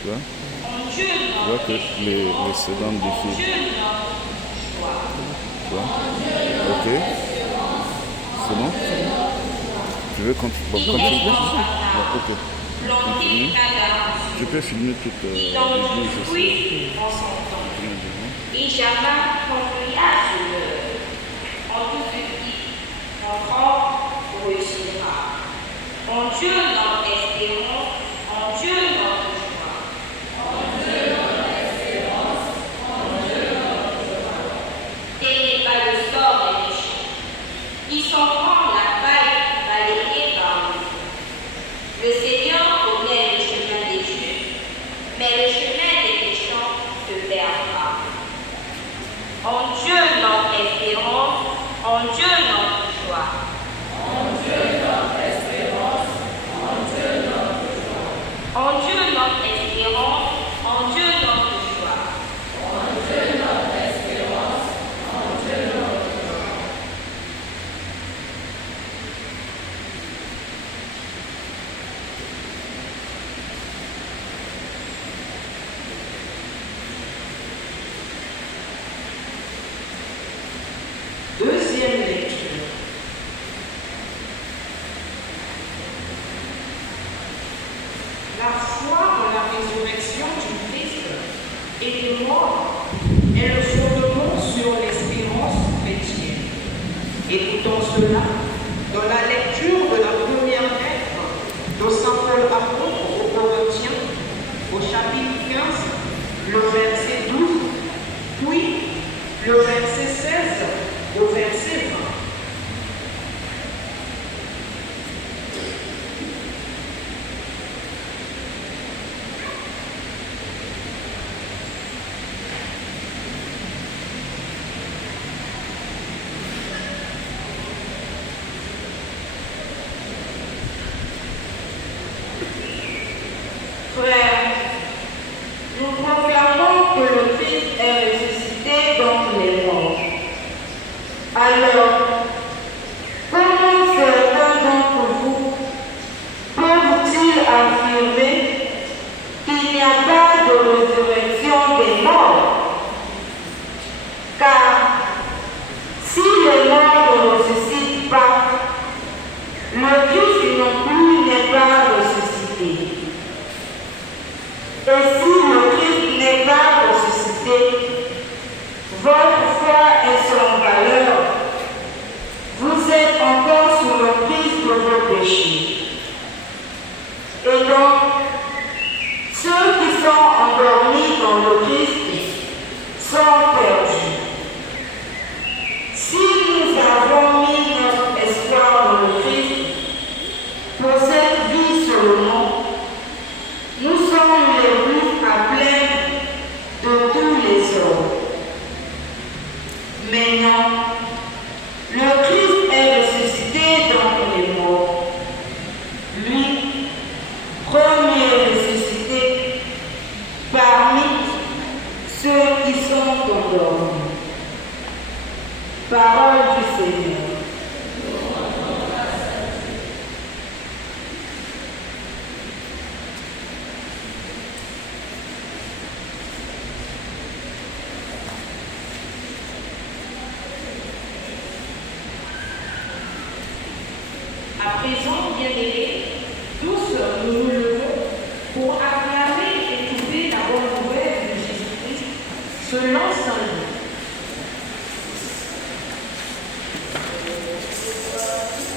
Tu vois? Tu vois que les secondes défilent. Tu vois? Ok. C'est bon? Tu veux continuer? Bon, continue. Bon, ok. Continue. Je peux filmer toute l'église aussi. Et jamais confia sur l'heure. En tout ceci, notre réussira. En Dieu notre espérance, en Dieu notre joie. En Dieu notre espérance, en Dieu notre joie. Tel n'est pas le sort des méchants. Ils s'en prennent la paille balayée par le feu. Le Seigneur connaît le chemin des justes, mais le chemin des méchants se perdra. En Dieu notre espérance, en Dieu notre joie. En Dieu notre espérance, en Dieu notre joie. En Dieu notre espérance, en Dieu notre joie. En Dieu notre espérance, en Dieu notre joie. Deuxième lecture. La foi en la résurrection du Christ et des morts est le fondement sur l'espérance chrétienne. Écoutons cela dans la lecture de la première lettre de Saint Paul apôtre aux Corinthiens, au chapitre 15, le verset 12, puis le verset 16 au verset 20. Frères, nous proclamons que le Christ est ressuscité d'entre les morts. Alors, comment certains d'entre vous peuvent-ils affirmer qu'il n'y a pas de résurrection des morts? Car si les morts ne ressuscitent pas, le Christ non plus n'est pas ressuscité. Et si le Christ n'est pas ressuscité, votre foi est sans valeur. Vous êtes encore sous l'emprise de vos péchés. Et donc, ceux qui sont endormis dans le Christ sont perdus. Si nous avons mis notre espoir dans le Christ pour cette vie seulement, nous sommes les plus à plaindre de tous les hommes. Mais non, le Christ est ressuscité d'entre les morts. Lui, premier ressuscité parmi ceux qui sont endormis. Parole du Seigneur. À présent, bien-aimés, tous nous nous levons pour acclamer et écouter la bonne nouvelle de Jésus-Christ selon Saint Luc.